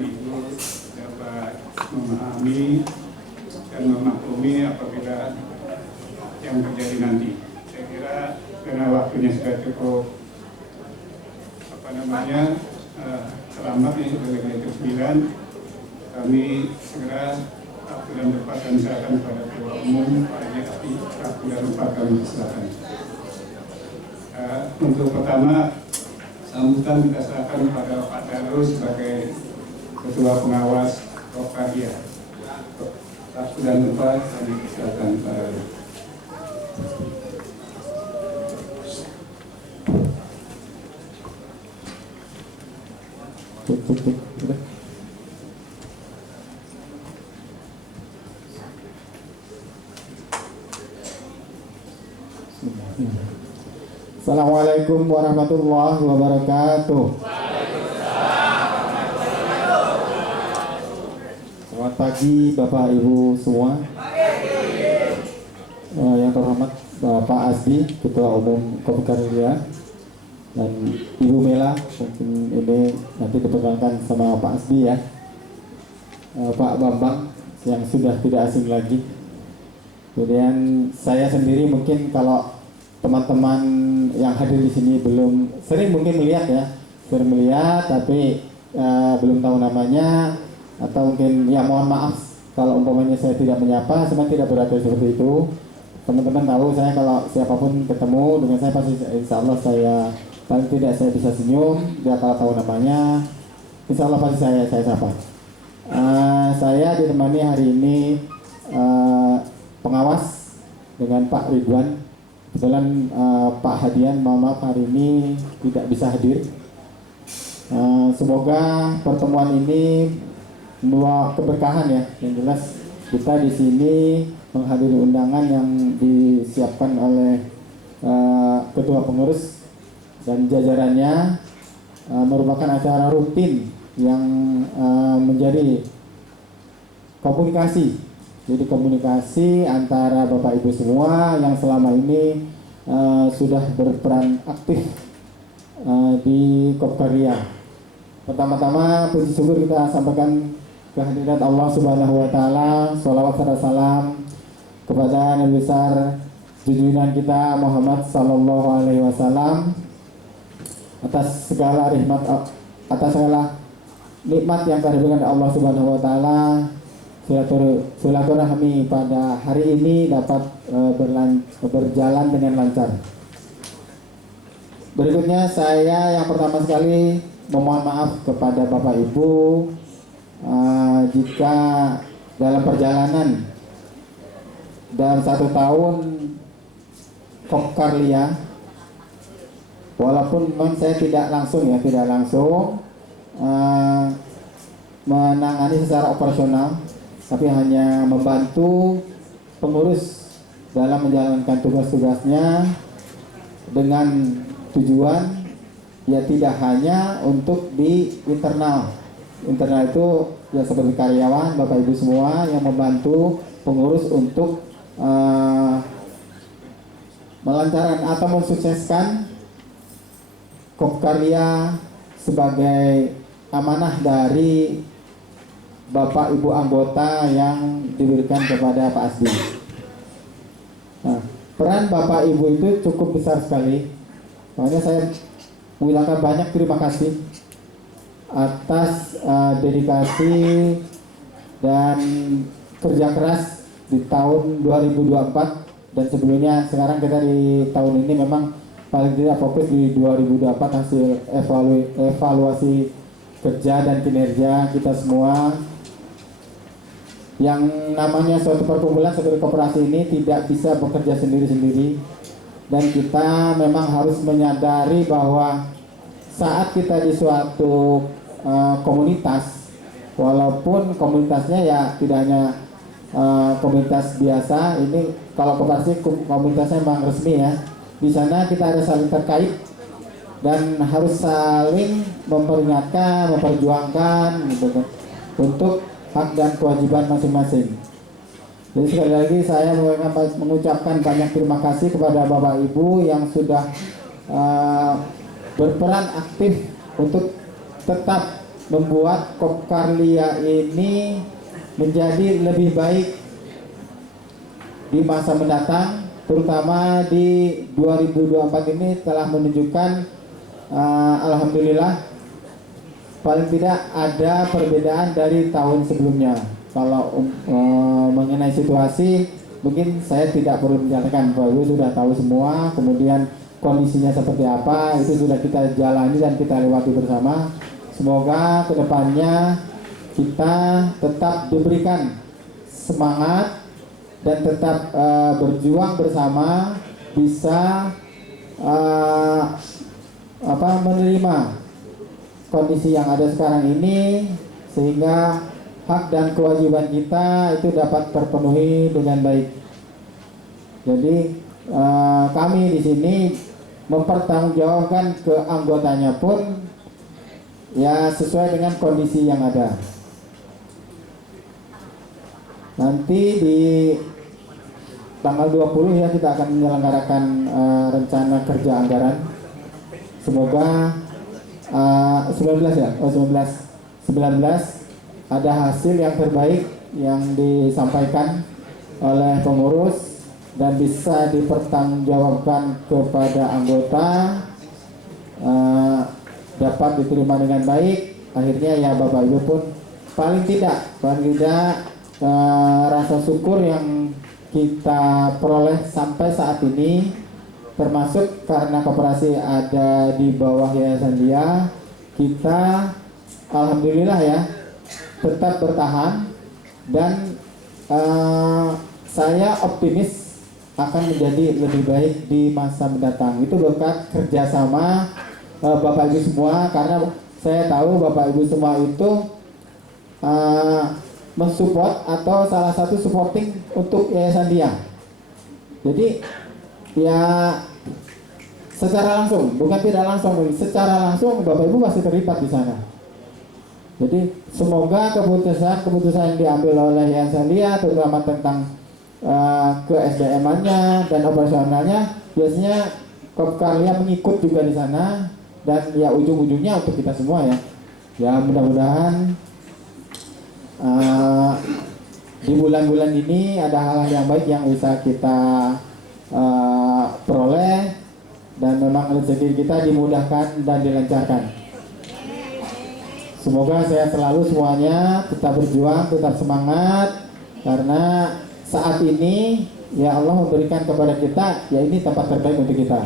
Ibu dapat memahami dan memaklumi apabila yang terjadi nanti. Saya kira karena waktunya sudah cukup terlambat ini sudah lebih dari 9, kami segera waktu dan tempat kami serahkan kepada Ketua Umum Pak Yati. Waktu dan tempat kami serahkan. Untuk pertama, sambutan kita serahkan kepada Pak Darul sebagai Ketua Pengawas Kopkardia. Waktu dan tempat kami serahkan Pak Darul. Assalamualaikum warahmatullahi wabarakatuh. Selamat pagi Bapak Ibu semua. Yang terhormat Bapak Asdi, Ketua Umum Kopkardia, dan Ibu Mela, mungkin ini nanti diperkenalkan sama Pak Asdi ya. Pak Bambang yang sudah tidak asing lagi. Kemudian saya sendiri, mungkin kalau teman-teman yang hadir di sini belum sering mungkin melihat ya, sering melihat tapi belum tahu namanya, atau mungkin ya mohon maaf kalau umpamanya saya tidak menyapa, sebenarnya tidak berarti seperti itu. Teman-teman tahu saya kalau siapapun ketemu dengan saya pasti insya Allah saya paling tidak saya bisa senyum. Dia kalau tahu namanya insya Allah pasti saya sapa. Saya ditemani hari ini pengawas dengan Pak Ridwan. Kebetulan Pak Hadian, mohon maaf hari ini tidak bisa hadir. Semoga pertemuan ini membawa keberkahan ya. Yang jelas kita di sini menghadiri undangan yang disiapkan oleh Ketua Pengurus dan jajarannya, merupakan acara rutin yang menjadi komunikasi. Jadi komunikasi antara Bapak Ibu semua yang selama ini sudah berperan aktif di Kopkardia. Pertama-tama puji syukur kita sampaikan kehadirat Allah Subhanahu wa taala, sholawat serta salam kepada Nabi besar junjungan kita Muhammad sallallahu alaihi wasallam atas segala nikmat yang telah diberikan Allah Subhanahu wa taala. Silaturahmi pada hari ini dapat berjalan dengan lancar. Berikutnya saya yang pertama sekali memohon maaf kepada Bapak Ibu jika dalam perjalanan dalam 1 tahun Kopkardia, walaupun memang saya tidak langsung menangani secara operasional, tapi hanya membantu pengurus dalam menjalankan tugas-tugasnya dengan tujuan ya tidak hanya untuk di internal itu ya seperti karyawan, Bapak Ibu semua yang membantu pengurus untuk melancarkan atau mensukseskan Kopkardia sebagai amanah dari Bapak Ibu anggota yang diberikan kepada Pak Asdi. Nah, peran Bapak Ibu itu cukup besar sekali. Makanya saya mengucapkan banyak terima kasih atas dedikasi dan kerja keras di tahun 2024 dan sebelumnya. Sekarang kita di tahun ini memang paling tidak fokus di 2024 hasil evaluasi kerja dan kinerja kita semua. Yang namanya suatu perkumpulan seperti koperasi ini tidak bisa bekerja sendiri-sendiri, dan kita memang harus menyadari bahwa saat kita di suatu komunitas, walaupun komunitasnya ya tidak hanya komunitas biasa, ini kalau koperasi komunitasnya memang resmi ya, di sana kita ada saling terkait dan harus saling memperingatkan, memperjuangkan gitu kan, untuk hak dan kewajiban masing-masing. Jadi sekali lagi saya mengucapkan banyak terima kasih kepada Bapak Ibu yang sudah berperan aktif untuk tetap membuat Kopkarlia ini menjadi lebih baik di masa mendatang, terutama di 2024 ini telah menunjukkan alhamdulillah paling tidak ada perbedaan dari tahun sebelumnya. Kalau mengenai situasi mungkin saya tidak perlu menjelaskan, Bapak Ibu sudah tahu semua. Kemudian kondisinya seperti apa itu sudah kita jalani dan kita lewati bersama. Semoga kedepannya kita tetap diberikan semangat dan tetap berjuang bersama, bisa menerima kondisi yang ada sekarang ini, sehingga hak dan kewajiban kita itu dapat terpenuhi dengan baik. Jadi kami di sini mempertanggungjawabkan ke anggotanya pun ya sesuai dengan kondisi yang ada. Nanti di tanggal 20 ya kita akan menyelenggarakan rencana kerja anggaran. Semoga 19 ya, 19 ada hasil yang terbaik yang disampaikan oleh pengurus dan bisa dipertanggungjawabkan kepada anggota, dapat diterima dengan baik. Akhirnya ya Bapak Ibu pun paling tidak rasa syukur yang kita peroleh sampai saat ini, termasuk karena koperasi ada di bawah Yayasan Lia, kita alhamdulillah ya tetap bertahan dan saya optimis akan menjadi lebih baik di masa mendatang. Itu berkat kerjasama Bapak Ibu semua, karena saya tahu Bapak Ibu semua itu mensupport atau salah satu supporting untuk Yayasan Lia. Jadi ya secara langsung, bukan tidak langsung, secara langsung Bapak Ibu pasti terlibat di sana. Jadi semoga keputusan yang diambil oleh Yayasan Lia, terutama tentang ke SDM-nya dan operasionalnya, biasanya Kopkarlia mengikut juga di sana, dan ya ujung-ujungnya untuk kita semua ya. Ya mudah-mudahan di bulan-bulan ini ada hal-hal yang baik yang bisa kita peroleh, dan memang rezeki kita dimudahkan dan dilancarkan. Semoga saya selalu semuanya tetap berjuang, tetap semangat, karena saat ini ya Allah memberikan kepada kita, ya ini tempat terbaik untuk kita.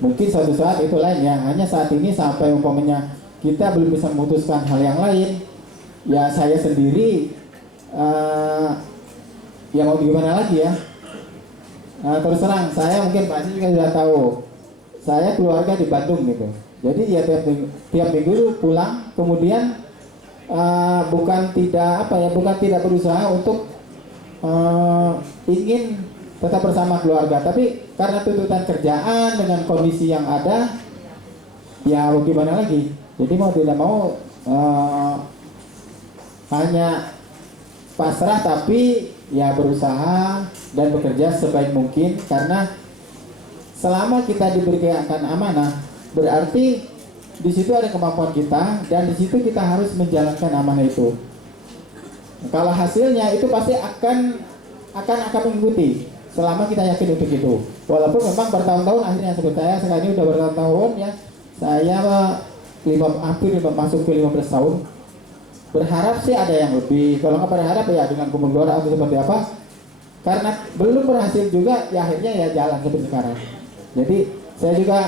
Mungkin suatu saat itu lain ya, hanya saat ini sampai umpamanya kita belum bisa memutuskan hal yang lain, ya saya sendiri ya mau gimana lagi ya. Terus terang saya mungkin Pak juga sudah tahu, saya keluarga di Bandung gitu. Jadi ya tiap minggu pulang, kemudian bukan tidak berusaha untuk ingin tetap bersama keluarga, tapi karena tuntutan kerjaan dengan kondisi yang ada, ya gimana lagi. Jadi mau tidak mau hanya pasrah, tapi ya berusaha dan bekerja sebaik mungkin, karena selama kita diberikan amanah, berarti di situ ada kemampuan kita, dan di situ kita harus menjalankan amanah itu. Kalau hasilnya itu pasti akan mengikuti selama kita yakin untuk itu. Walaupun memang bertahun-tahun akhirnya, seperti saya sekarang ini udah bertahun-tahun ya, saya hampir masuk ke 15 tahun. Berharap sih ada yang lebih, kalau nggak berharap ya dengan kumpul doa atau seperti apa, karena belum berhasil juga ya akhirnya ya jalan seperti sekarang. Jadi saya juga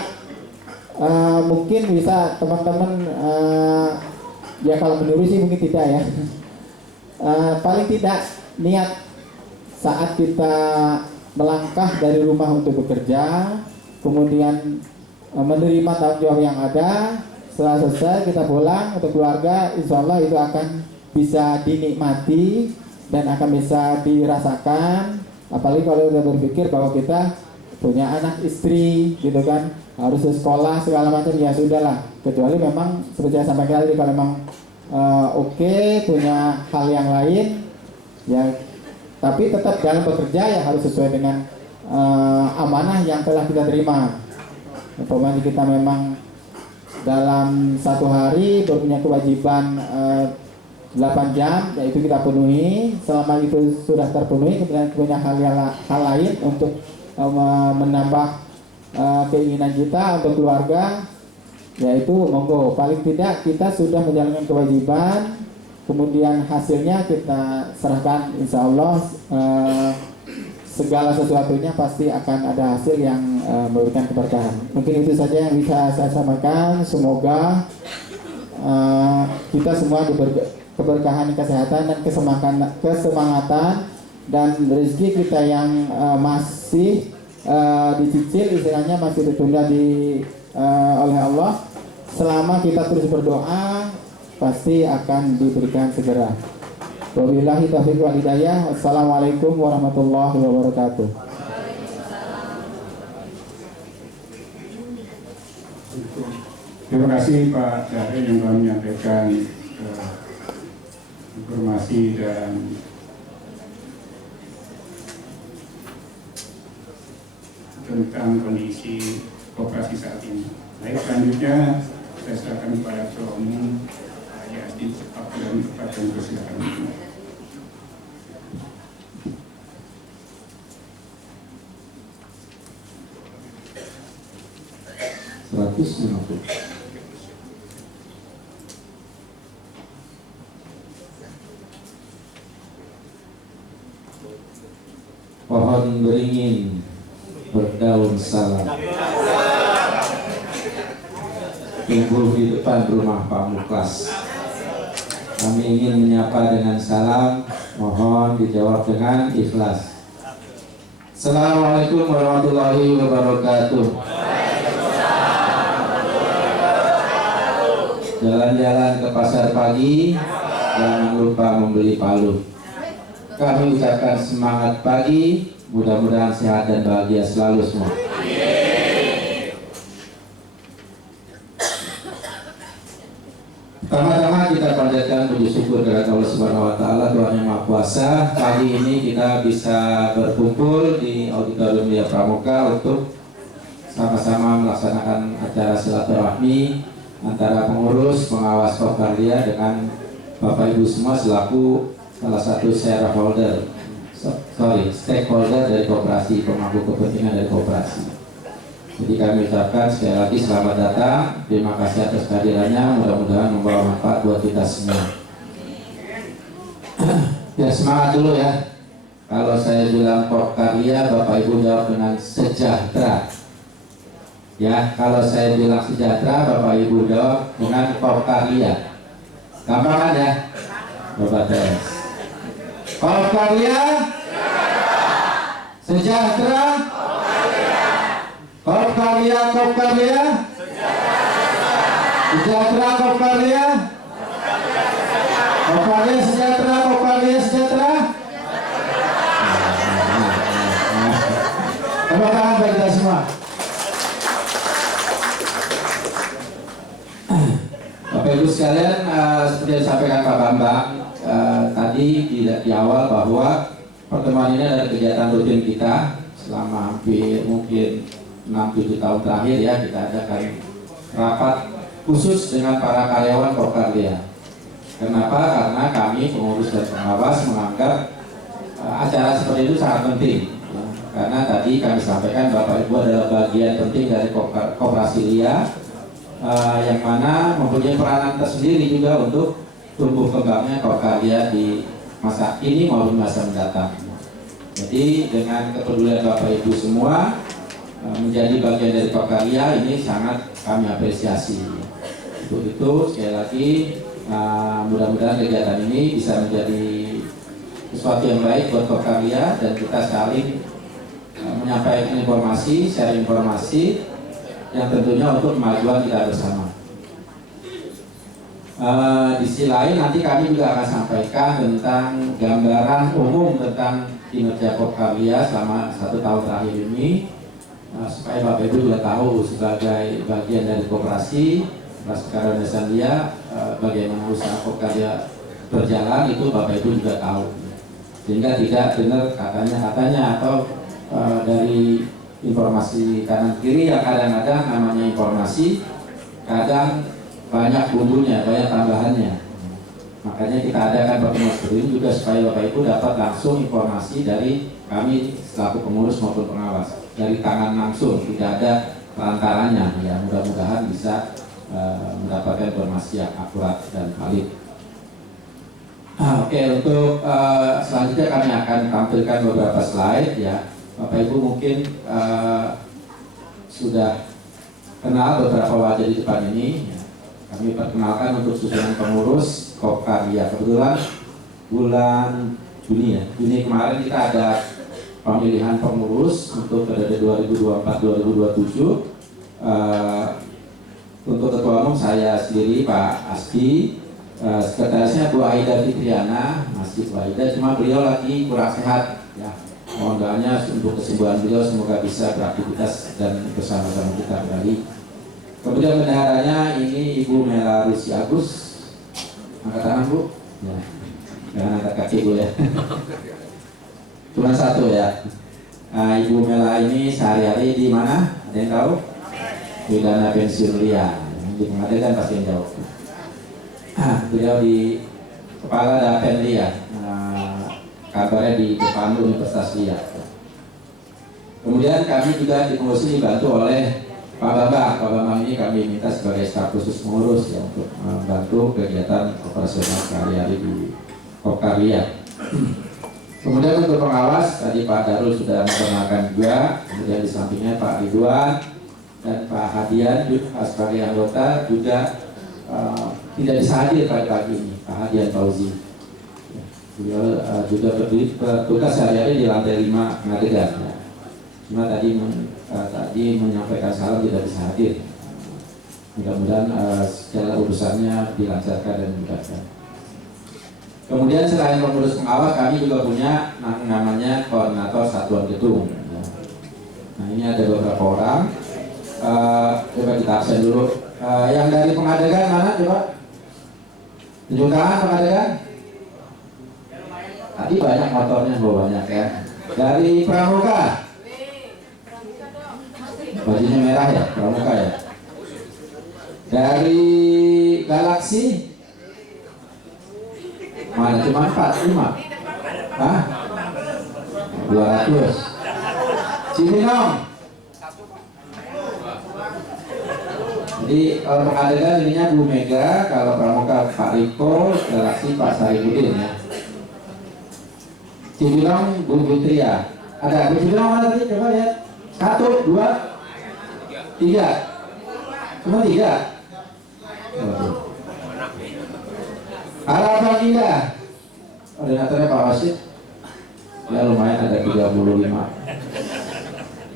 mungkin bisa teman-teman ya kalau menurut sih mungkin tidak ya. Paling tidak niat saat kita melangkah dari rumah untuk bekerja, kemudian menerima tanggung jawab yang ada, setelah selesai kita pulang untuk keluarga, insya Allah itu akan bisa dinikmati dan akan bisa dirasakan. Apalagi kalau kita berpikir bahwa kita punya anak istri gitu kan, harus ke sekolah segala macam, ya sudahlah. Kecuali memang seperti saya sampaikan tadi, kalau memang punya hal yang lain ya, tapi tetap dalam bekerja ya harus sesuai dengan amanah yang telah kita terima. Umpamanya kita memang dalam satu hari punya kewajiban 8 jam, yaitu kita penuhi. Selama itu sudah terpenuhi, kemudian punya hal lain untuk menambah keinginan kita untuk keluarga, yaitu monggo, paling tidak kita sudah menjalankan kewajiban, kemudian hasilnya kita serahkan, insya Allah segala sesuatunya pasti akan ada hasil yang memberikan keberkahan. Mungkin itu saja yang bisa saya sampaikan. Semoga kita semua diberi keberkahan, kesehatan, dan kesemangatan, dan rezeki kita yang masih dicicil, istilahnya masih ditunda oleh Allah. Selama kita terus berdoa, pasti akan diberikan segera. Wabillahi taufiq wal hidayah. Wassalamualaikum warahmatullahi wabarakatuh. Terima kasih Pak Darin yang telah menyampaikan informasi dan tentang kondisi koperasi saat ini. Baik, selanjutnya saya serahkan kepada Ketua Umum Pak Yasdi dan Pak Tengku, silakan. 150. Pohon beringin berdaun salam tumbuh di depan rumah Pak Muklas. Kami ingin menyapa dengan salam, mohon dijawab dengan ikhlas. Assalamualaikum warahmatullahi wabarakatuh. Jalan-jalan ke pasar pagi, jangan lupa membeli palu. Kami ucapkan semangat pagi, mudah-mudahan sehat dan bahagia selalu semua. Pertama-tama kita panjatkan puji syukur kepada Allah Subhanahu wa taala, Tuhan yang Maha Kuasa. Pagi ini kita bisa berkumpul di Auditorium Widya Pramuka untuk sama-sama melaksanakan acara silaturahmi antara pengurus pengawas Kopkardia dengan Bapak Ibu semua selaku salah satu stakeholder dari koperasi, pemangku kepentingan dari koperasi. Jadi kami ucapkan sekali lagi selamat datang, terima kasih atas kehadirannya, mudah-mudahan membawa manfaat buat kita semua. Ya, semangat dulu ya. Kalau saya bilang Kopkardia, Bapak Ibu jawab dengan sejahtera. Ya, kalau saya bilang sejahtera, Bapak Ibu jawab dengan Kopkardia. Gampang kan ya? Coba tes. Kopkardia sejahtera. Kopkardia, Kopkardia sejahtera, Kopkardia Kopkardia sejahtera, Kopkardia sejahtera. Tepuk tangan bagi kita semua. Bapak Ibu sekalian, seperti yang disampaikan Pak Bambang tadi di awal, bahwa pertemuan ini adalah kegiatan rutin kita selama hampir mungkin 6-7 tahun terakhir ya. Kita adakan rapat khusus dengan para karyawan Kopkardia. Kenapa? Karena kami pengurus dan pengawas menganggap acara seperti itu sangat penting. Karena tadi kami sampaikan Bapak Ibu adalah bagian penting dari koperasi LIA, yang mana mempunyai peranan tersendiri juga untuk tumbuh kembangnya Kopkardia di masa ini maupun masa mendatang. Jadi dengan kepedulian Bapak Ibu semua menjadi bagian dari Kopkardia ini sangat kami apresiasi. Untuk itu sekali lagi mudah-mudahan kegiatan ini bisa menjadi sesuatu yang baik buat Kopkardia, dan kita saling menyampaikan informasi, share informasi yang tentunya untuk kemajuan kita bersama. Di sisi lain nanti kami juga akan sampaikan tentang gambaran umum tentang kinerja Kopkardia selama 1 tahun terakhir ini, supaya Bapak Ibu juga tahu sebagai bagian dari koperasi Prasekarya Indonesia, bagaimana usaha Kopkardia berjalan itu Bapak Ibu juga tahu, sehingga tidak dengar katanya atau dari informasi kanan kiri yang kadang-kadang namanya informasi kadang banyak bumbunya, banyak tambahannya. Makanya kita adakan pertemuan seperti ini juga supaya Bapak Ibu dapat langsung informasi dari kami selaku pengurus maupun pengawas, dari tangan langsung, tidak ada perantaranya. Ya, mudah-mudahan bisa mendapatkan informasi yang akurat dan valid. Oke, untuk selanjutnya kami akan tampilkan beberapa slide ya. Bapak Ibu mungkin sudah kenal beberapa wajah di depan ini. Ya. Kami perkenalkan untuk susunan pengurus Kopkarya. Kebetulan bulan Juni ya, Juni kemarin kita ada pemilihan pengurus untuk periode 2024-2027. Untuk ketua umum saya sendiri Pak Asdi, sekretarisnya Bu Aida Fitriana, masih Bu Aida, cuma beliau lagi kurang sehat ya. Mohon doanya untuk kesembuhan beliau, semoga bisa beraktivitas dan bersama-sama kita kembali. Kemudian bendaharanya ini Ibu Mela Rusi Agus. Angkat tangan Bu. Ya. Jangan angkat kaki Bu ya. Cuma satu ya. Nah, Ibu Mela ini sehari-hari di mana? Ada yang tahu? Di dana pensiun Lia. Di pengadilan pasti yang jawab. Beliau di Kepala Dapen Lia. Kabarnya di depan Universitas Lia. Kemudian kami juga di pengurus dibantu oleh Pak Bambang. Pak Bambang ini kami minta sebagai staf khusus pengurus ya, untuk membantu kegiatan operasional sehari-hari di Kopkarya. Kemudian untuk pengawas tadi Pak Darul sudah memperkenalkan juga. Kemudian di sampingnya Pak Ridwan dan Pak Hadian sebagai anggota juga tidak bisa hadir pada pagi ini. Pak Hadian Fauzi beliau juga bertugas sehari-hari di lantai 5 Ngadegan ya. Cuma tadi menyampaikan salam tidak bisa hadir. Mudah-mudahan segala urusannya dilancarkan dan dimudahkan. Kemudian selain pengurus pengawas, kami juga punya namanya koordinator satuan gedung. Nah, ini ada beberapa orang. Coba kita absen dulu. Yang dari Pengadegan mana coba? Tunjuk tangan Pengadegan. Tadi banyak motornya, banyak ya. Dari Pramuka. Bajunya merah ya, Pramuka ya. Dari Galaksi. Mana cuma 4, 5? Hah? 200. Cibinong. Jadi kalau Pengadegan ininya Bu Mega, kalau Pramuka Pak Riko, Galaksi Pak Saripudin ya. Cibinong Bu Fitria. Ada Bu Cibinong mana tadi? Coba lihat. 1, 2, 3. Cuma 3. Harapan Indah. Koordinatornya Pak Wasid. Ya lumayan ada 35.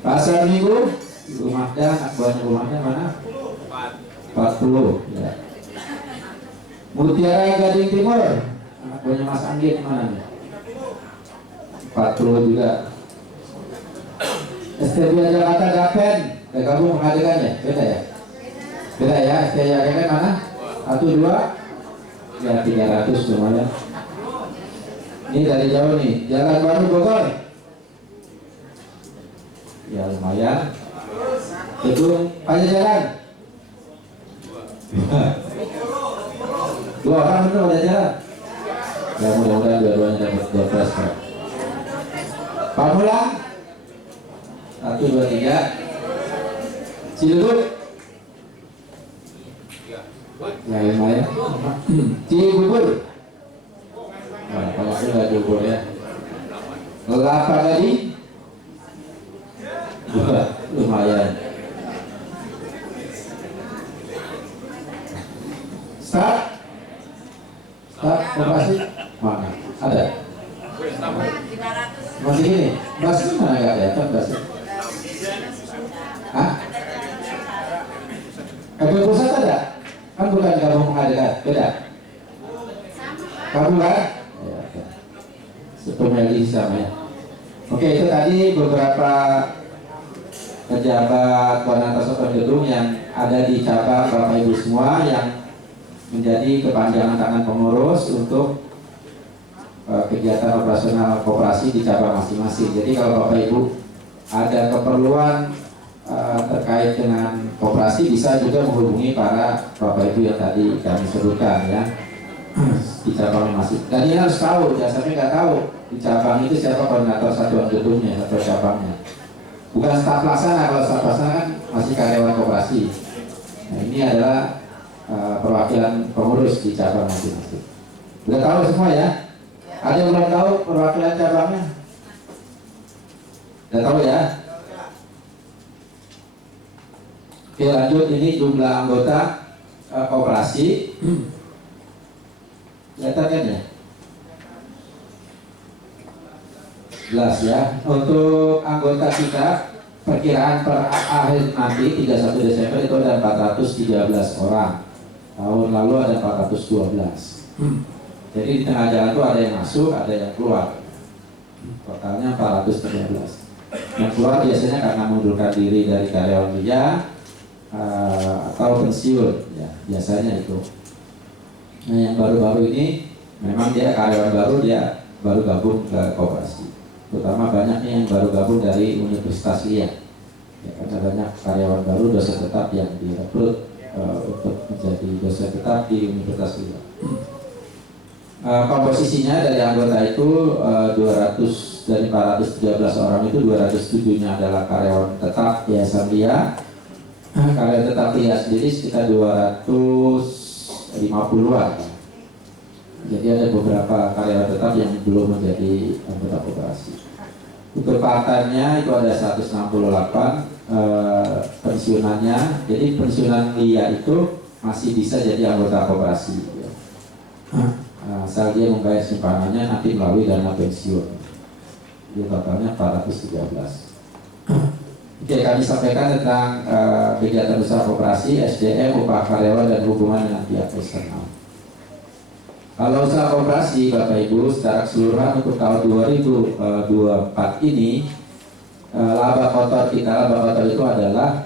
Pasar Minggu. Rumahnya, anak buahnya rumahnya mana? 40 ya. Mutiara Gading Timur, anak buahnya Mas Anggit mana nih? 40 juga. STB Jakarta Dapen, gabung Pengadegan ya? Beda ya? Beda ya, STB Jakarta mana? 1, 2 ya 300 semuanya. Ini dari jauh nih, Jalan Baru Bogor. Ya lumayan. Gedung Pajajaran. 2 orang betul Pajajaran. Ya mudah-mudahan dua-duanya dapat 12 Pak. Pamulang 1, 2, 3. Ciledug. Ya lumayan. Cibubur. Nah, kalau sudah Cibubur ya. Kelapa Gading. 2, lumayan. Start operasi mana? Ada? Masih gini? Basnya mana nggak kelihatan basnya? Hah? Kabel pusat ada? Kan bukan gabung Pengadegan, beda? Kamu kan? Ya, oke. Sepenuhnya sama ya. Oke, itu tadi beberapa pejabat koordinator satuan gedung yang ada di cabang Bapak Ibu semua yang menjadi kepanjangan tangan pengurus untuk kegiatan operasional koperasi di cabang masing-masing. Jadi kalau Bapak Ibu ada keperluan terkait dengan koperasi bisa juga menghubungi para Bapak Ibu yang tadi kami sebutkan ya di cabang masih. Dan ini harus tahu, jangan sampai nggak tahu di cabang itu siapa koordinator satuan gedungnya atau cabangnya. Bukan staf pelaksana, kalau staf pelaksana kan masih karyawan koperasi. Nah, ini adalah perwakilan pengurus di cabang masing-masing. Udah tahu semua ya? Ada yang belum tahu perwakilan cabangnya? Udah tahu ya? Oke, lanjut. Ini jumlah anggota koperasi. Kelihatan kan ya? Jelas ya. Untuk anggota kita perkiraan per akhir nanti 31 Desember itu ada 413 orang. Tahun lalu ada 412. Jadi di tengah jalan itu ada yang masuk, ada yang keluar. Totalnya 413. Yang keluar biasanya karena mundurkan diri dari karyawan dia atau pensiun, ya biasanya itu. Nah, yang baru-baru ini memang dia karyawan baru, dia baru gabung ke koperasi. Terutama banyaknya yang baru gabung dari Universitas LIA. Ya, karena banyak karyawan baru dosen tetap yang direkrut untuk menjadi dosen tetap di Universitas LIA. Komposisinya dari anggota itu 200 dari 413 orang itu 207-nya adalah karyawan tetap Yayasan LIA. Karyawan tetap LIA sendiri sekitar 250-an. Jadi ada beberapa karyawan tetap yang belum menjadi anggota koperasi. Untuk partainya itu ada 168 pensiunannya. Jadi pensiunan LIA itu masih bisa jadi anggota koperasi. Asal dia membayar simpanannya nanti melalui dana pensiun. Itu totalnya 413. Oke, kami sampaikan tentang kegiatan usaha koperasi, SDM, upah karyawan dan hubungan dengan pihak eksternal. Kalau usaha koperasi, Bapak Ibu, secara keseluruhan untuk tahun 2024 ini, laba kotor kita, laba kotor itu adalah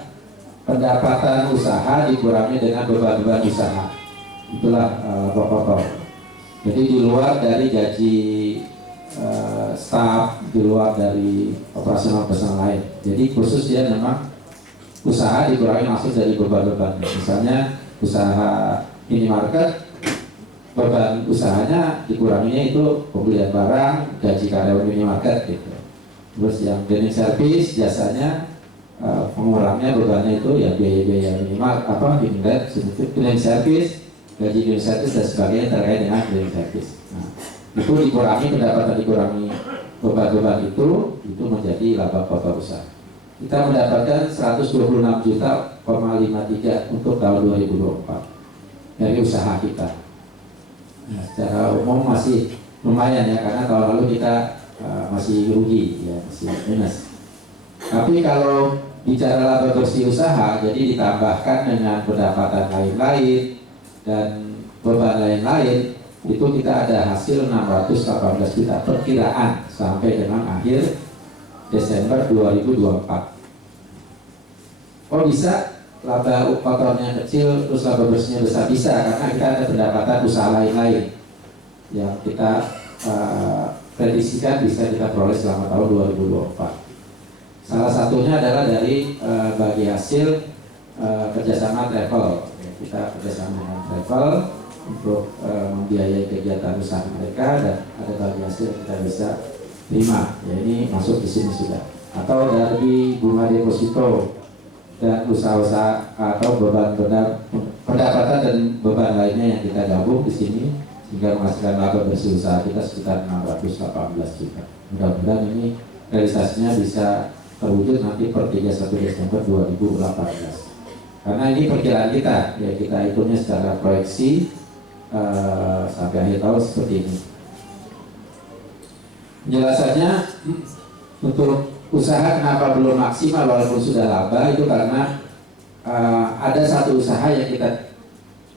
pendapatan usaha dikurangi dengan beban-beban usaha. Itulah laba kotor. Jadi di luar dari gaji staf, di luar dari operasional lain. Jadi khusus dia memang usaha dikurangi langsung dari beban-beban. Misalnya usaha minimarket, beban usahanya dikuranginya itu pembelian barang, gaji karyawan minimarket gitu. Terus yang cleaning service jasanya pengurangnya bebannya itu ya biaya-biaya minimal cleaning service, gaji cleaning service dan sebagainya terkait dengan cleaning service. Nah, itu dikurangi, pendapatan dikurangi beban-beban itu menjadi laba kotor usaha. Kita mendapatkan 126,53 juta untuk tahun 2024 dari usaha kita. Nah, secara umum masih lumayan ya, karena tahun lalu kita masih rugi ya, masih minus. Tapi kalau bicara laba bersih usaha, jadi ditambahkan dengan pendapatan lain-lain dan beban lain-lain, itu kita ada hasil 618 juta perkiraan sampai dengan akhir Desember 2024. Kok bisa laba kotornya kecil terus laba bersihnya besar? Bisa, karena kita ada pendapatan usaha lain-lain yang kita prediksikan bisa kita peroleh selama tahun 2024. Salah satunya adalah dari bagi hasil kerjasama travel. Kita kerjasama dengan travel untuk membiayai kegiatan usaha mereka, dan ada bagi hasil kita bisa terima. Ya, ini masuk di sini sudah. Atau dari bunga deposito dan usaha-usaha atau pendapatan dan beban lainnya yang kita gabung di sini sehingga menghasilkan laba bersih usaha kita sekitar 618 juta. Mudah-mudahan ini realisasinya bisa terwujud nanti per 31 Desember 2018. Karena ini perkiraan kita, ya kita hitungnya secara proyeksi sampai akhir tahun seperti ini. Penjelasannya untuk usaha kenapa belum maksimal walaupun sudah laba itu karena ada satu usaha yang kita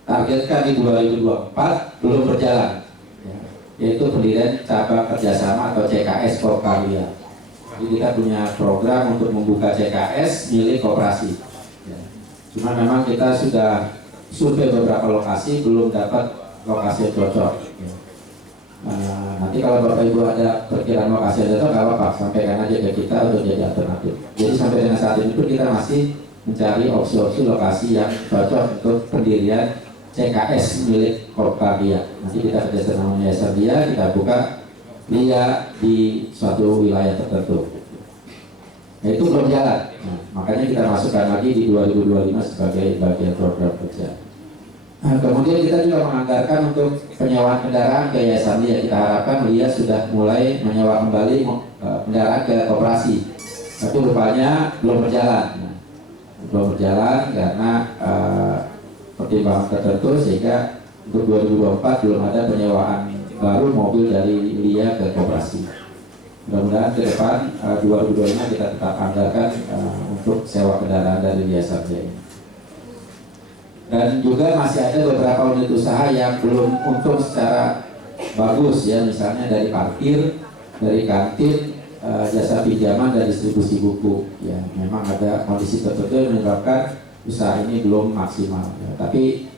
targetkan di 2024 belum berjalan, ya, yaitu pendirian cabang kerjasama atau CKS Koperkarya. Jadi kita punya program untuk membuka CKS milik koperasi. Ya. Cuma memang kita sudah survei beberapa lokasi belum dapat lokasi yang cocok. Ya. Nanti kalau Bapak Ibu ada perkiraan lokasi ada nggak apa-apa, sampaikan aja ke kita untuk jadi alternatif. Jadi sampai dengan saat ini pun kita masih mencari opsi-opsi lokasi yang cocok untuk pendirian CKS milik Kopkardia. Nanti kita kerjasama dengan Yayasan Lia, kita buka Lia di suatu wilayah tertentu. Nah, itu belum jalan. Nah, makanya kita masukkan lagi di 2025 sebagai bagian program kerja. Nah, kemudian kita juga menganggarkan untuk penyewaan kendaraan ke Yayasan Lia. Kita harapkan Lia sudah mulai menyewa kembali kendaraan ke koperasi. Tapi rupanya belum berjalan. Nah, belum berjalan karena pertimbangan tertentu sehingga untuk 2024 belum ada penyewaan baru mobil dari Lia ke koperasi. Mudah-mudahan ke depan 2025 kita tetap anggarkan untuk sewa kendaraan dari Yayasan Lia ini. Dan juga masih ada beberapa unit usaha yang belum untung secara bagus ya, misalnya dari parkir, dari kantin, jasa pinjaman dan distribusi buku. Ya, memang ada kondisi tertentu yang menyebabkan usaha ini belum maksimal. Ya, tapi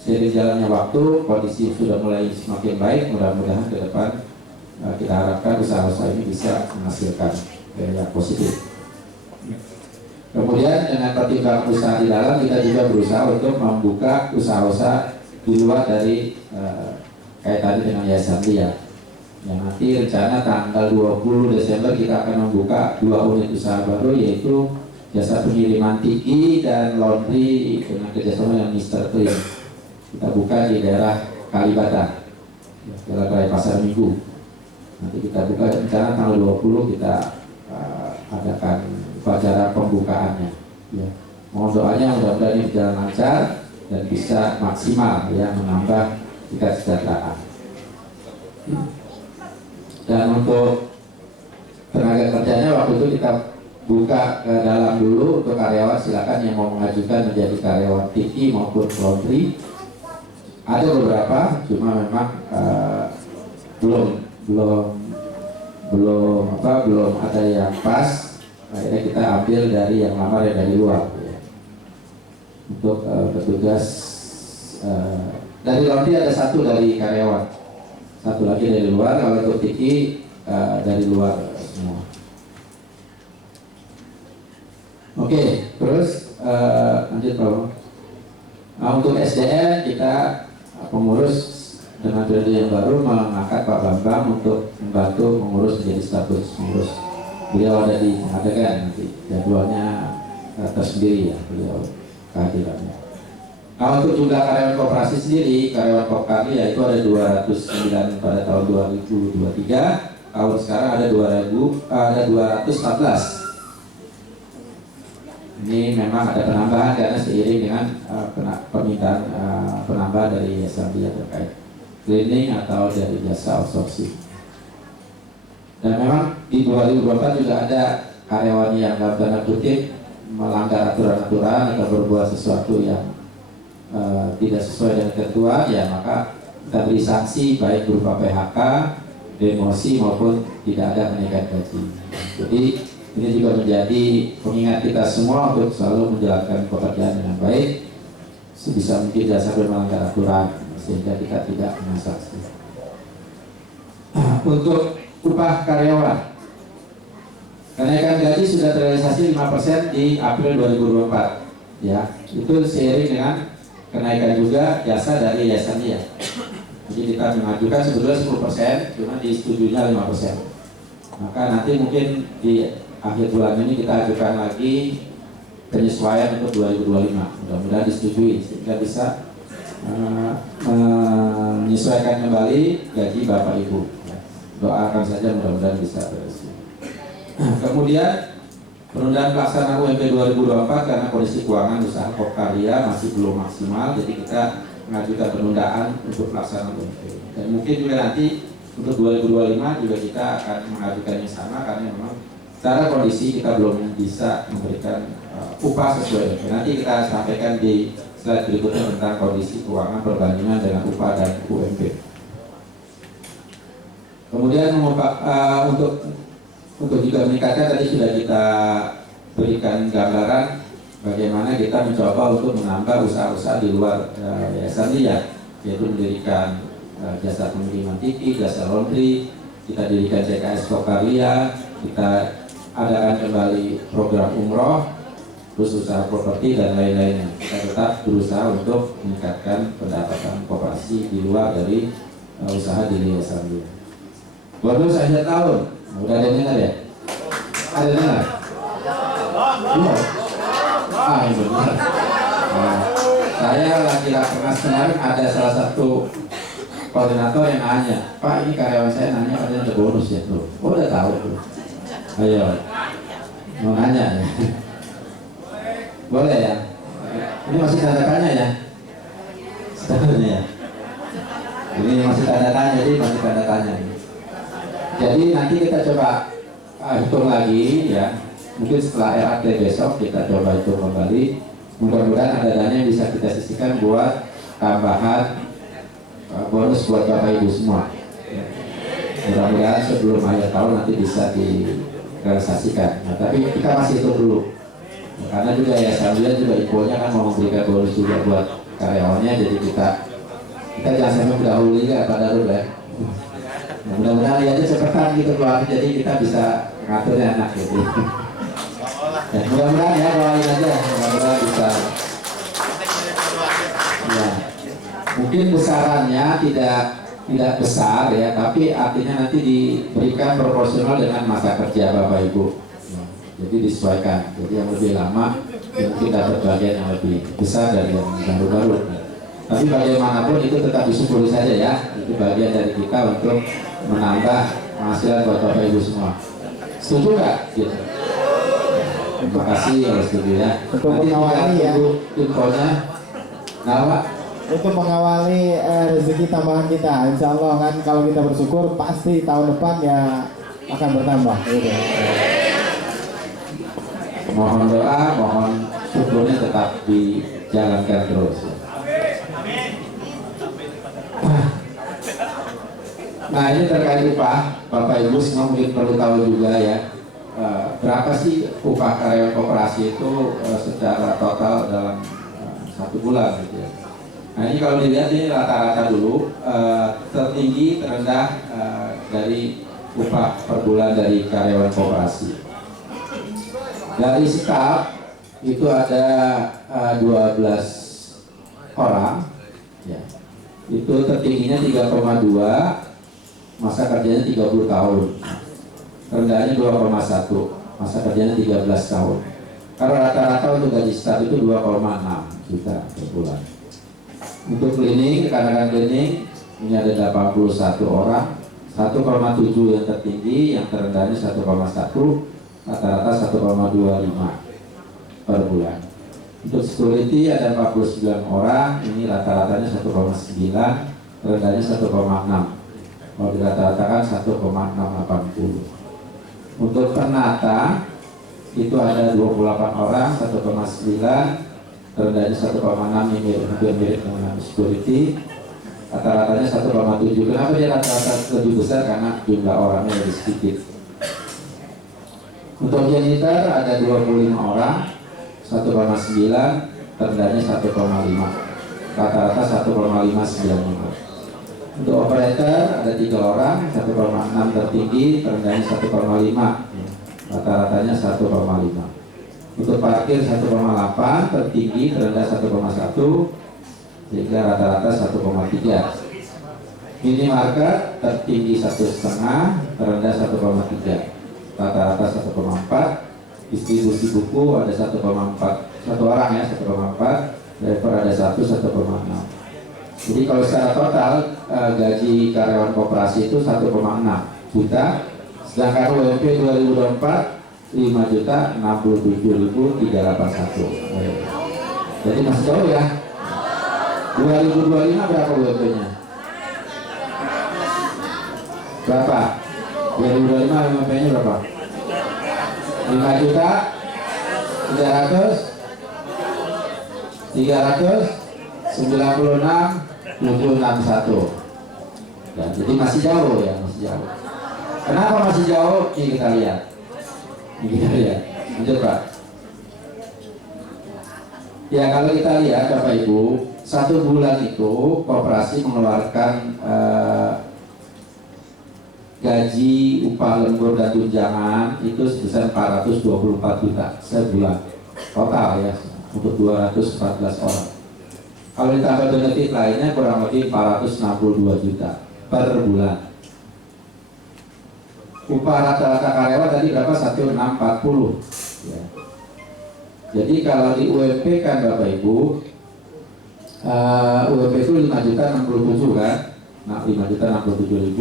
seiring jalannya waktu, kondisi sudah mulai semakin baik. Mudah-mudahan ke depan kita harapkan usaha-usaha ini bisa menghasilkan yang positif. Kemudian dengan pertimbangan usaha di dalam, kita juga berusaha untuk membuka usaha-usaha di luar dari kayak tadi dengan Yayasan Lia. Yang nanti rencana tanggal 20 Desember kita akan membuka 2 unit usaha baru, yaitu jasa pengiriman tiki dan laundry dengan kerjasama dengan Mr. Clean. Kita buka di daerah Kalibata, daerah Raya Pasar Minggu. Nanti kita buka rencana tanggal 20 kita adakan upacara pembukaannya. Ya. Mohon doanya mudah-mudahan ini berjalan lancar dan bisa maksimal ya, menambah tingkat kesejahteraan. Dan untuk tenaga kerjanya waktu itu kita buka ke dalam dulu untuk karyawan, silakan yang mau mengajukan menjadi karyawan tiki maupun laundry. Ada beberapa, cuma memang belum ada yang pas. Akhirnya kita ambil dari yang lamar yang dari luar ya. Untuk petugas dari laundry ada 1 dari karyawan, 1 lagi dari luar. Kalau untuk tiki dari luar semua. Oke, terus lanjut Pak. Nah, untuk SDM kita pengurus dengan periode yang baru mengangkat Pak Bambang untuk membantu mengurus menjadi status pengurus. Beliau ada kan nanti jadwalnya tersendiri ya, beliau kehadirannya. Nah, untuk jumlah karyawan koperasi sendiri, karyawan Kopkardia itu ada 209 pada tahun 2023. Tahun sekarang ada 214. Ini memang ada penambahan karena seiring dengan permintaan penambahan dari Yayasan Lia terkait cleaning atau dari jasa outsourcing. Dan memang di 2024 juga ada karyawan yang dalam tanda kutip melanggar aturan-aturan atau berbuat sesuatu yang tidak sesuai dengan ketentuan, ya maka kita beri sanksi baik berupa PHK, demosi maupun tidak ada kenaikan gaji. Jadi ini juga menjadi pengingat kita semua untuk selalu menjalankan pekerjaan dengan baik, sebisa mungkin jangan sampai melanggar aturan sehingga kita tidak kena sanksi. Untuk upah karyawan, kenaikan gaji sudah terrealisasi 5% di April 2024. Ya, itu seiring dengan kenaikan juga jasa dari Yayasan Lia. Jadi kita mengajukan sebetulnya 10%, cuma disetujuinya 5%. Maka nanti mungkin di akhir bulan ini kita ajukan lagi penyesuaian untuk 2025. Mudah-mudahan disetujui sehingga bisa menyesuaikan kembali gaji Bapak Ibu. Doakan saja mudah-mudahan bisa beres. Kemudian penundaan pelaksanaan UMP 2024 karena kondisi keuangan usaha Kopkardia masih belum maksimal, jadi kita mengajukan penundaan untuk pelaksanaan UMP. Dan mungkin juga nanti untuk 2025 juga kita akan mengajukan yang sama karena memang secara kondisi kita belum bisa memberikan upah sesuai. Nanti kita sampaikan di slide berikutnya tentang kondisi keuangan perbandingan dengan upah dan UMP. Kemudian untuk juga meningkatkan, tadi sudah kita berikan gambaran bagaimana kita mencoba untuk menambah usaha-usaha di luar Yayasan Lia, yaitu mendirikan jasa pengiriman TV, jasa laundry, kita dirikan CKS Lokalia, kita adakan kembali program umroh, terus usaha properti dan lain-lainnya. Kita tetap berusaha untuk meningkatkan pendapatan koperasi di luar dari usaha di Yayasan Luna. Bonus akhir tahun, udah ada yang dengar ya? Ada yang dengar? Belum? Ini benar. Nah, saya lagi rakernas kemarin ada salah satu koordinator yang nanya, Pak ini karyawan saya nanya ada bonus ya tuh. Oh udah tahu tuh. Ayo, mau nanya ya? Boleh ya? Ini masih tanda tanya ya? Sebenarnya ya? Ini masih tanda tanya, jadi masih tanda tanya. Jadi nanti kita coba hitung lagi ya. Mungkin setelah RAT besok kita coba hitung kembali. Mudah-mudahan ada dana yang bisa kita sisihkan buat tambahan bonus buat Bapak Ibu semua. Mudah-mudahan sebelum akhir tahun nanti bisa direalisasikan. Nah, tapi kita masih hitung dulu. Karena juga ya sambil juga infonya kan mau memberikan bonus juga buat karyawannya, jadi kita jangan sampai mendahului ya pada dulu ya. Nah, mudah-mudahan dia aja cepetan gitu keluar, jadi kita bisa ngaturnya enak gitu. Ya, mudah-mudahan ya doain aja, mudah-mudahan bisa. Ya, mungkin besarannya tidak besar ya, tapi artinya nanti diberikan proporsional dengan masa kerja Bapak Ibu. Jadi disesuaikan, jadi yang lebih lama mungkin dapat bagian yang lebih besar dari yang baru-baru. Tapi bagaimanapun itu tetap disyukuri saja ya, itu bagian dari kita untuk menambah penghasilan buat Bapak Ibu semua. Setuju nggak? Gitu. Terima kasih kalau setuju ya. Untuk nanti mengawali ya, infonya, nah, untuk mengawali rezeki tambahan kita, insya Allah kan kalau kita bersyukur pasti tahun depan ya akan bertambah. Gitu. Mohon doa, mohon syukurnya tetap dijalankan terus. Nah ini terkait upah, Bapak Ibu semua mungkin perlu tahu juga ya, berapa sih upah karyawan koperasi itu secara total dalam 1 bulan gitu ya. Nah ini kalau dilihat ini rata-rata dulu, tertinggi terendah dari upah per bulan dari karyawan koperasi. Dari staf itu ada 12 orang ya. Itu tertingginya 3,2, masa kerjanya 30 tahun, rendahnya 2,1, masa kerjanya 13 tahun. Kalau rata-rata untuk gaji staf itu 2,6 juta per bulan. Untuk cleaning, rekan-rekan cleaning ini ada 81 orang, 1,7 yang tertinggi, yang terendahnya 1,1, rata-rata 1,25 per bulan. Untuk security ada 49 orang, ini rata-ratanya 1,9, rendahnya 1,6. Kalau dirata-ratakan 1,680. Untuk penata itu ada 28 orang, 1,9, rendahnya 1,6, ini hampir mirip dengan security. Rata-ratanya 1,7. Kenapa dia rata-rata lebih besar? Karena jumlah orangnya lebih sedikit. Untuk janitor ada 25 orang, 1,9, rendahnya 1,5, rata-rata 1,595. Untuk operator ada 3 orang, 1,6 tertinggi, rendahnya 1,5, rata-ratanya 1,5. Untuk parkir 1,8 tertinggi, terendah 1,1, sehingga rata-rata 1,3. Minimarket tertinggi 1,5, terendah 1,3. Rata-rata 1,4. Distribusi buku ada 1,4, 1 orang ya, 1,4. Driver ada 1,6. Jadi kalau secara total gaji karyawan koperasi itu 1,6 juta, sedangkan UMP 2024 5.067.381. Jadi masih jauh ya. 2025 berapa UMP-nya? Berapa? 2025 UMP-nya berapa? 5.396.761. Ya, jadi masih jauh ya, masih jauh. Kenapa masih jauh? Ini kita lihat. Ini kita lihat. Lanjut Pak. Ya kalau kita lihat Bapak Ibu, satu bulan itu koperasi mengeluarkan gaji, upah lembur dan tunjangan itu sebesar 424 juta sebulan total ya, untuk 214 orang. Kalau ditambah benefit lainnya kurang lebih 462 juta per bulan. Upah rata-rata karyawan tadi berapa? 1640 ya. Jadi kalau di UMP kan Bapak Ibu, UMP itu 5.067 kan, nah 5.067.000.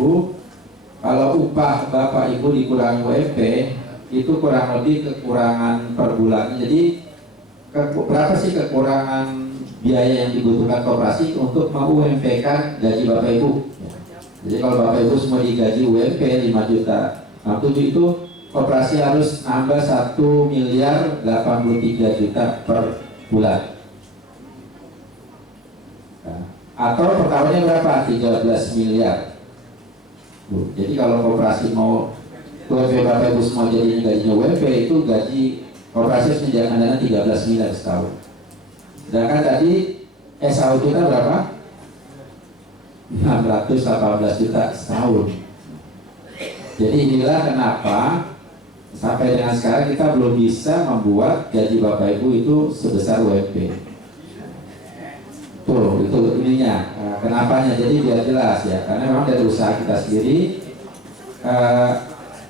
Kalau upah Bapak Ibu dikurangi UMP itu kurang lebih kekurangan per bulan. Jadi berapa sih kekurangan biaya yang dibutuhkan koperasi untuk meng-UMP-kan gaji Bapak Ibu? Jadi kalau Bapak Ibu semua digaji UMP 5 juta, nah itu koperasi harus nambah 1 miliar 83 juta per bulan. Nah, atau per tahunnya berapa? 13 miliar. Jadi kalau koperasi mau UMP Bapak Ibu semua jadi gajinya UMP, itu gaji koperasi harus menyediakan dana 13 miliar setahun. Sedangkan tadi SAU kita berapa? 618 juta setahun. Jadi inilah kenapa sampai dengan sekarang kita belum bisa membuat gaji Bapak Ibu itu sebesar UMP. Tuh, itu ininya, kenapanya, jadi biar jelas ya, karena memang dari usaha kita sendiri.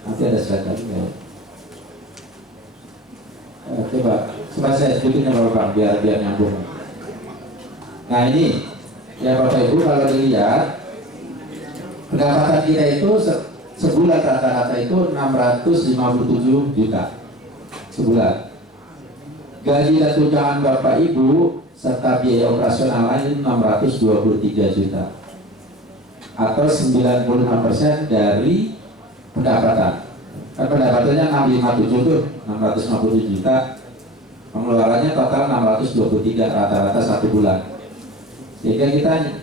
Nanti ada slide lagi ya. Coba saya sebutin ya Bapak, biar nyambung. Nah ini ya Bapak Ibu, kalau dilihat pendapatan kita itu sebulan rata-rata itu 657 juta sebulan. Gaji dan tunjangan Bapak Ibu serta biaya operasional lain 623 juta atau 95% dari pendapatan. Kan pendapatannya 657 tuh, 657 juta, pengeluarannya total 623 rata-rata satu bulan. Sehingga kita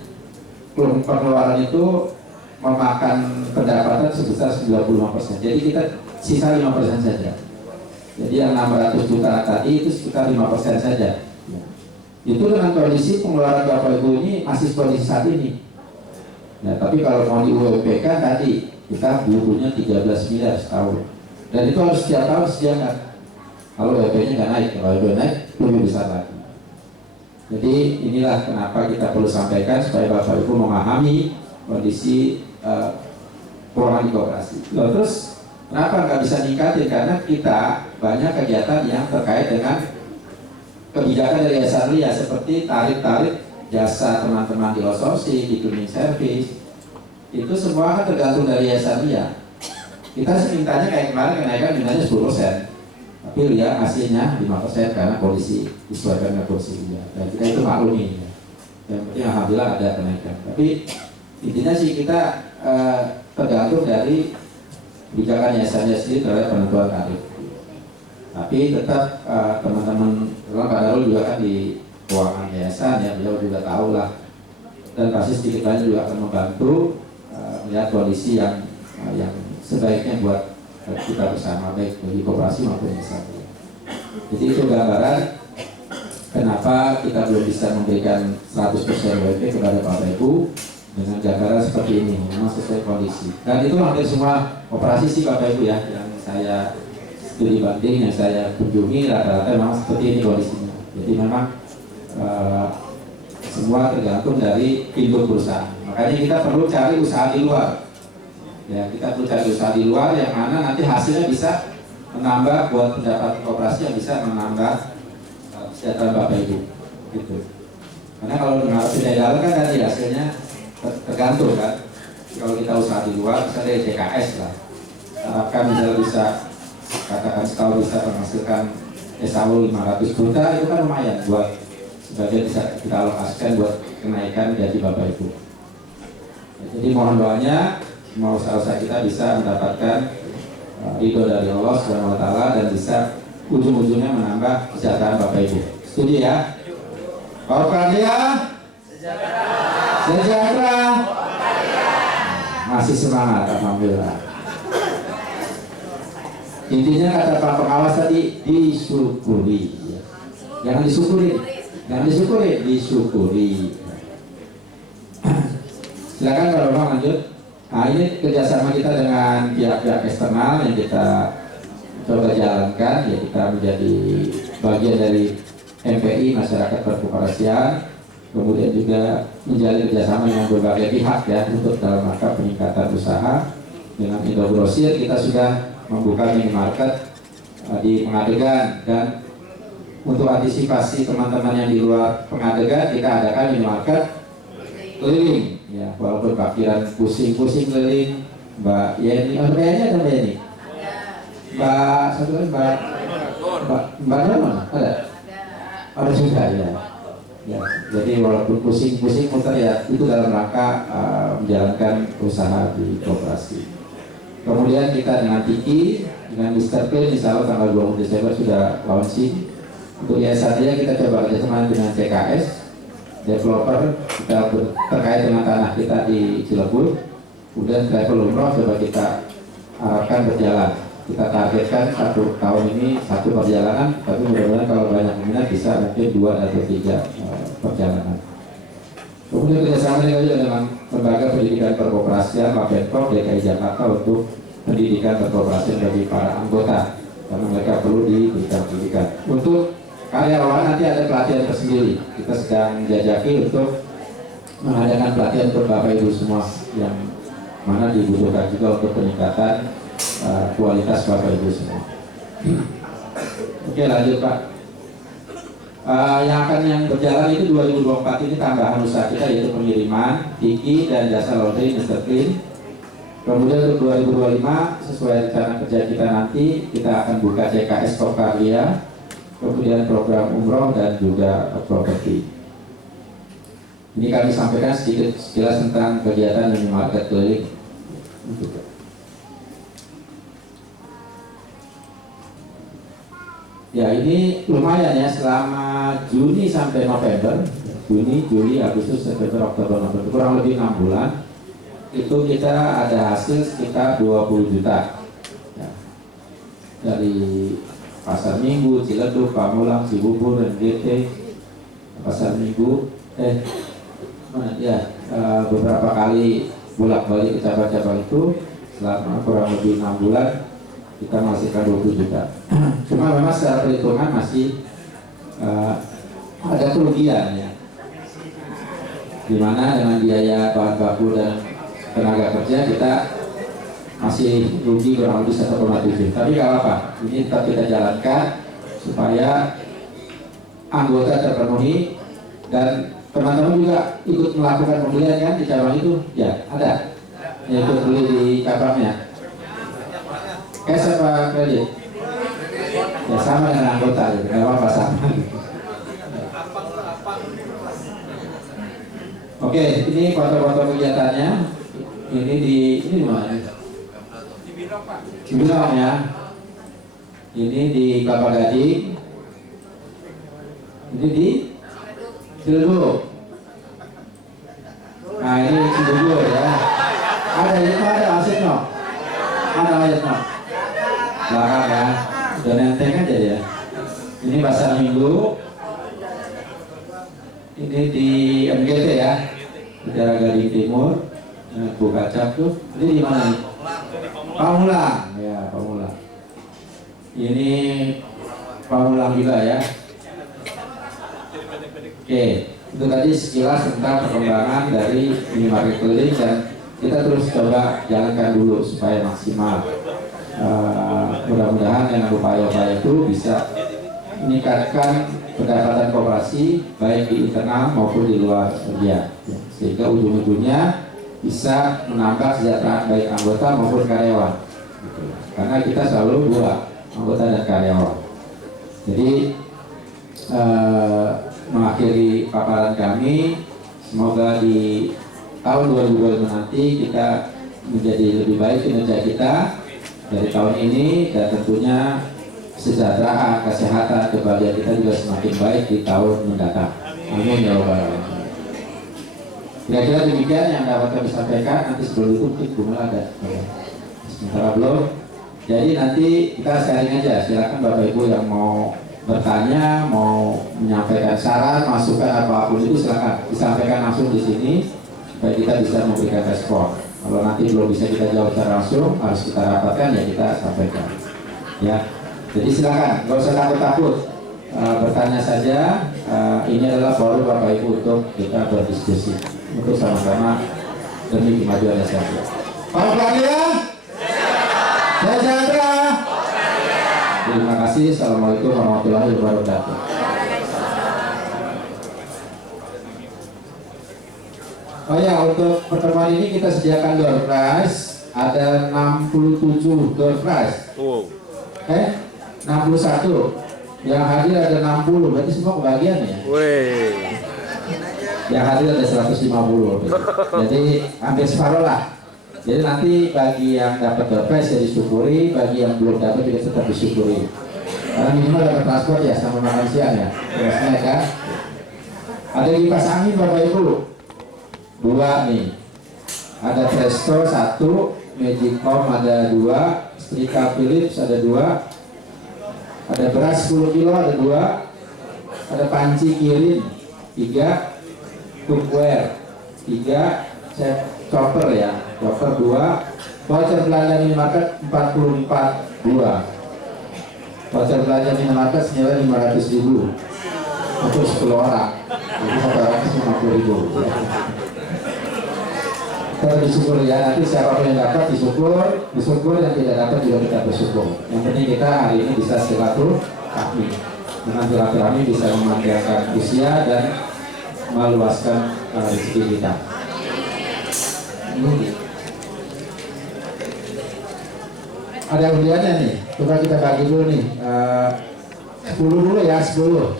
pengeluaran itu memakan pendapatan sebesar 95%. Jadi kita sisa 5% saja. Jadi yang 600 juta tadi itu sekitar 5% saja. Itu dengan kondisi pengeluaran Bapak Ibu ini masih kondisi saat ini. Nah, tapi kalau mau di UMP kan tadi kita butuhnya 13 miliar setahun. Dan itu harus setiap tahun sediakan. Kalau UMP-nya nggak naik, kalau UMP naik lebih besar lagi. Jadi inilah kenapa kita perlu sampaikan supaya Bapak Ibu memahami kondisi keuangan di koperasi. Terus kenapa nggak bisa ningkatin? Karena kita banyak kegiatan yang terkait dengan kebijakan dari Yayasan Ria, seperti tarif-tarif jasa teman-teman di outsourcing, di cleaning service, itu semua kan tergantung dari Yayasan Ria. Kita sih mintanya kayak kemarin kenaikan bintangnya 10%, tapi Ria hasilnya 5% karena kondisi disesuaikan dengan kondisi Ria. Dan kita itu maklumi ya. Yang penting alhamdulillah ada kenaikan. Tapi intinya sih kita tergantung dari kebijakan Yayasannya sendiri terhadap penentuan tarif. Tapi tetap teman-teman Pak Darul juga kan di keuangan yayasan ya, beliau juga tahu lah, dan pasti sedikit banyak juga akan membantu melihat kondisi yang sebaiknya buat kita bersama, baik bagi koperasi maupun yayasan. Jadi itu gambaran kenapa kita belum bisa memberikan 100% WP kepada Bapak Ibu dengan gambaran seperti ini, memang sesuai kondisi. Dan itu hampir semua koperasi sih Bapak Ibu ya, yang saya studi banding yang saya kunjungi rata-rata memang seperti ini kondisinya. Jadi memang semua tergantung dari induk perusahaan. Makanya kita perlu cari usaha di luar. Ya, kita perlu cari usaha di luar yang mana nanti hasilnya bisa menambah buat pendapatan koperasi, yang bisa menambah kesejahteraan Bapak Ibu. Gitu. Karena kalau tidak dalam kan tadi hasilnya tergantung kan. Kalau kita usaha di luar, misalnya dari TKS lah, harapkan bisa katakan setahun bisa menghasilkan SAU 500 juta, itu kan lumayan buat sebagian bisa kita alokasikan buat kenaikan gaji Bapak Ibu. Jadi mohon doanya, mau usaha kita bisa mendapatkan ridho dari Allah Subhanahu Wa Taala dan bisa ujung-ujungnya menambah kesejahteraan Bapak Ibu. Setuju ya? Kopernia sejahtera. Masih semangat, alhamdulillah. Intinya kata Pak Pengawas tadi, disyukuri. Jangan disyukuri. Dan disyukuri. Silakan Pak Bambang lanjut. Nah, ini kerjasama kita dengan pihak-pihak eksternal yang kita coba jalankan, ya kita menjadi bagian dari MPI Masyarakat Perkoperasian, kemudian juga menjalin kerjasama dengan berbagai pihak ya untuk dalam rangka peningkatan usaha. Dengan Indogrosir kita sudah membuka minimarket di Pengadegan, dan untuk antisipasi teman-teman yang di luar Pengadegan kita adakan minimarket keliling ya, walaupun parkiran pusing-pusing keliling. Mbak Yeni, Mbak Yeni ada Mbak Yeni? Mbak satu lagi Mbak Norma ada? Ada juga ya. Ya, jadi walaupun pusing-pusing muter ya, itu dalam rangka menjalankan usaha di koperasi. Kemudian kita dengan Tiki, dengan Mr. Clean, insya Allah tanggal 20 Desember sudah launching. Untuk yayasannya kita coba kerjasama dengan CKS developer, kita terkait dengan tanah kita di Cilebut. Kemudian travel umroh coba kita harapkan berjalan. Kita targetkan 1 tahun ini 1 perjalanan, tapi mudah-mudahan kalau banyak minat bisa mungkin 2 atau 3 perjalanan. Kemudian kerjasama juga dengan lembaga pendidikan perkoperasian Pemprov DKI Jakarta untuk pendidikan perkoperasian bagi para anggota, karena mereka perlu diberikan pendidikan. Untuk karyawan nanti ada pelatihan tersendiri. Kita sedang menjajaki untuk mengadakan pelatihan untuk Bapak Ibu semua yang mana dibutuhkan juga untuk peningkatan kualitas Bapak Ibu semua. Oke, lanjut Pak. Yang berjalan itu 2024 ini tambahan usaha kita, yaitu pengiriman, Tiki dan jasa laundry Mr. Clean. Kemudian untuk 2025 sesuai rencana kerja kita nanti kita akan buka CKS Kokarlia, kemudian program umroh dan juga properti. Ini kami sampaikan sedikit sekilas tentang kegiatan minimarket keliling. Ya, ini lumayan ya, selama Juni sampai November, Juni, Juli, Agustus, September, Oktober, November, kurang lebih 6 bulan, itu kita ada hasil sekitar 20 juta ya, dari Pasar Minggu, Ciledug, Pamulang, Cibubur, dan GT. Pasar Minggu, beberapa kali bolak-balik ke cabang-cabang itu selama kurang lebih 6 bulan kita menghasilkan 20 juta. Cuma memang secara perhitungan masih ada kerugian ya, dimana dengan biaya bahan baku dan tenaga kerja kita masih rugi kurang lebih 1,7. Tapi nggak apa-apa, ini tetap kita jalankan supaya anggota terpenuhi dan teman-teman juga ikut melakukan pembelian kan di cabang itu ya, ada yang ikut beli di cabangnya. Cash apa kredit? Ya sama dengan anggota, ya nggak apa-apa, sama. Oke, ini foto-foto kegiatannya. Ini di mana? Cibinong ya. Ini di Kelapa Gading. Ini di Ciledug. Nah, ini Ciledug ya. Ada itu, ada asetnya. Ada asetnya. Belakang ya. Udah nenteng aja ya. Ini Pasar Minggu. Ini di MGT ya. Daerah Gading Timur. Buka cap tuh. Ini di mana nih? Pamulang, ya Pamulang. Ini Pamulang juga ya. Oke, itu tadi sekilas tentang perkembangan dari minimarket keliling, dan kita terus coba jalankan dulu supaya maksimal. Mudah-mudahan dengan upaya-upaya itu bisa meningkatkan pendapatan koperasi baik di internal maupun di luar dia, sehingga ujung-ujungnya bisa menambah kesejahteraan baik anggota maupun karyawan. Karena kita selalu 2, anggota dan karyawan. Jadi mengakhiri paparan kami, semoga di tahun 2020 nanti kita menjadi lebih baik kinerja kita dari tahun ini, dan tentunya kesejahteraan, kesehatan, kebahagiaan kita juga semakin baik di tahun mendatang. Amin ya rabbal alamin. Kira-kira demikian yang dapat kami sampaikan. Nanti sebelum itu mungkin Bumel ada sementara belum. Jadi nanti kita sharing aja. Silakan Bapak Ibu yang mau bertanya, mau menyampaikan saran, masukan apapun itu silakan disampaikan langsung di sini supaya kita bisa memberikan respon. Kalau nanti belum bisa kita jawab secara langsung, harus kita rapatkan ya kita sampaikan. Ya, jadi silakan, nggak usah takut-takut, bertanya saja. Ini adalah forum Bapak Ibu untuk kita berdiskusi, untuk sama-sama demi kemajuan SMK. Pak kalian? Sejahtera. Terima kasih. Assalamualaikum warahmatullahi wabarakatuh. Oh ya, untuk pertemuan ini kita sediakan door prize. Ada 67 door prize. 61. Yang hadir ada 60. Berarti semua kebagian ya? Yang hadir ada 150. Jadi hampir separuh lah. Jadi nanti bagi yang dapat door prize ya disyukuri, bagi yang belum dapat juga tetap disyukuri. Karena minimal dapat transport ya sama makan siang ya. Snack kan? Ada kipas angin Bapak Ibu. 2 nih. Ada Presto 1, Magicom ada 2, setrika Philips ada 2, ada beras 10 kilo ada 2, ada panci Kirin 3, cookware 3, set chopper ya, chopper 2, voucher belanja minimarket 44 2, voucher belanja minimarket senilai 500.000 untuk 10 orang, jadi 450.000. Kita bersyukur ya, nanti siapapun yang dapat disyukur, yang tidak dapat juga kita bersyukur. Yang penting kita hari ini bisa silaturahmi, dengan silaturahmi bisa memanjangkan usia dan meluaskan rezeki kita. Ada undiannya nih, coba kita bagi dulu nih, 10 dulu ya, 10.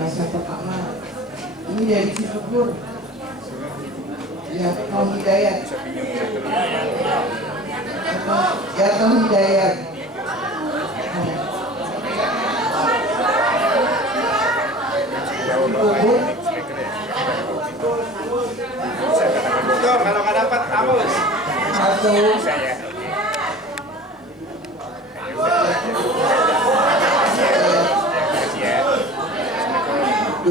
Rasa pertama ini dari Cirebon ya, Tom Hidayat ya, Tom Hidayat. Kalau nggak dapat hapus. 1 2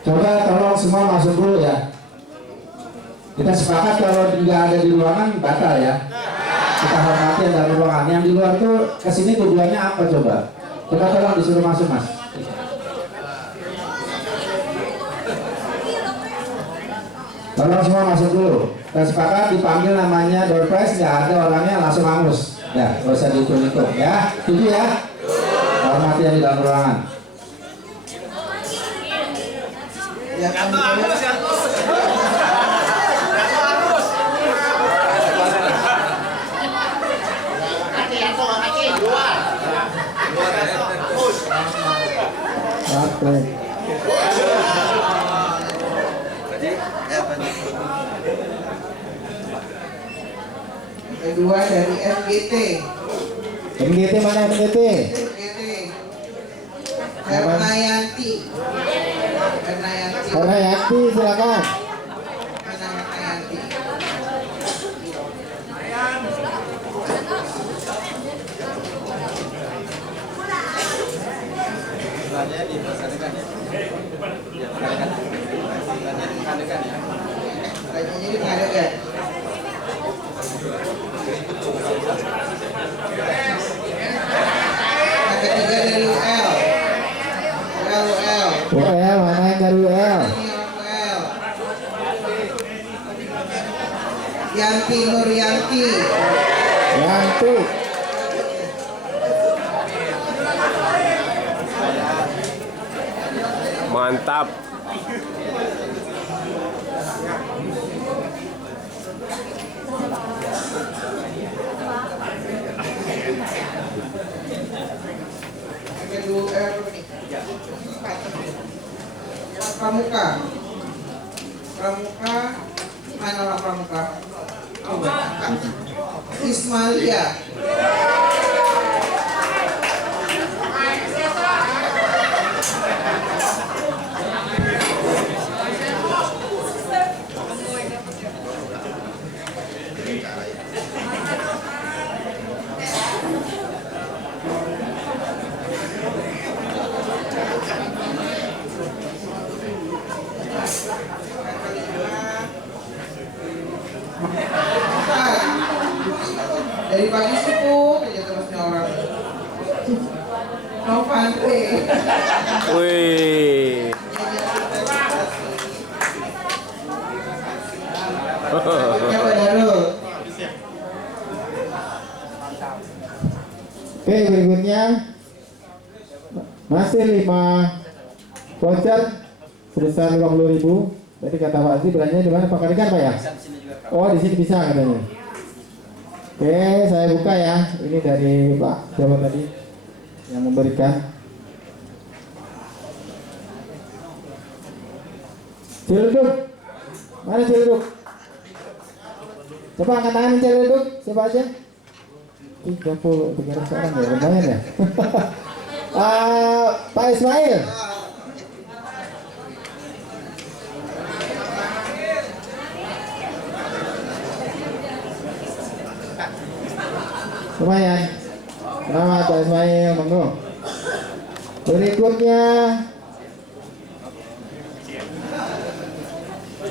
Coba tolong semua masuk dulu ya. Kita sepakat kalau nggak ada di ruangan batal ya. Kita hormati yang dalam ruangan. Yang di luar tuh kesini tujuannya apa coba? Coba tolong disuruh masuk mas. Tolong semua masuk dulu. Kita sepakat dipanggil namanya door prize, nggak ada orangnya langsung angus. Ya, nggak usah dihitung-hitung ya. Setuju ya? Hormati yang di dalam ruangan. ya, kedua dari MGT. MGT mana MGT? Hernayanti. Hernayanti silakan. Hernayanti. Kayaknya di Pengadegan. Yang ketiga dari UL. UL mana yang dari UL? Yanti Nuryanti. Yanti. Mantap. Pramuka. Pramuka, mana orang Pramuka? Ismalia. Dari pagi subuh aja terusnya orang. Novante. Wih. Coba dulu. Oke, berikutnya masih 5 voucher sebesar 50.000. Tadi kata Pak Aziz belanjanya di mana Pak Kadikan Pak ya? Oh, di sini bisa katanya. Oke, saya buka ya. Ini dari Pak siapa tadi yang memberikan. Ciledug. Mana Ciledug? Coba angkat tangan Ciledug, siapa aja? 30 orang ya, lumayan ya. Pak Ismail. Lumayan. Selamat Pak Ismail, monggo. Berikutnya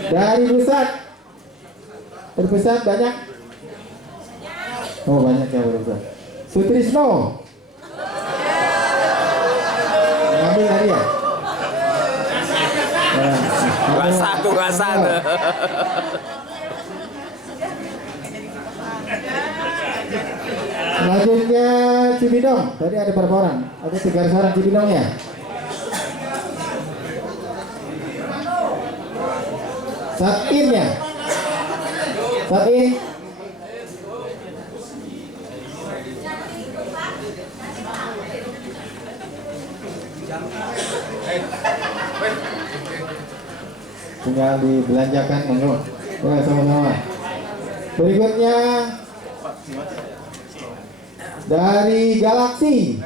dari pusat. Berpusat banyak. Oh banyak ya berpusat. Sutrisno. Ngambil tadi ya. Kurasan. Selanjutnya Cibinong. Tadi ada berapa orang? Ada 3 orang Cibinong ya. Satin ya. Satin. Tinggal dibelanjakan monggo. Oke, sama-sama. Berikutnya dari Galaksi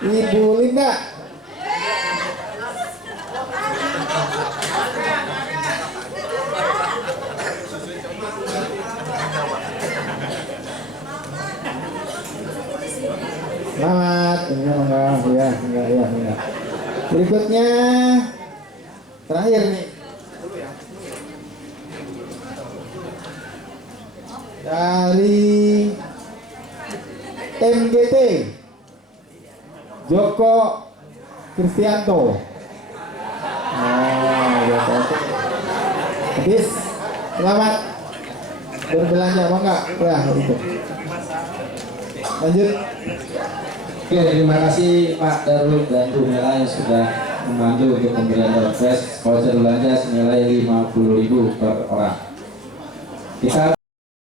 Ibu Linda. Selamat, enggak. Berikutnya terakhir nih. Dari MGT Joko Kristianto. Habis, selamat berbelanja apa enggak? Ya, itu. Lanjut. Oke, terima kasih Pak Darul dan Bu Mela yang sudah membantu untuk pemberian doorpress voucher belanja senilai 50.000 per orang. Kita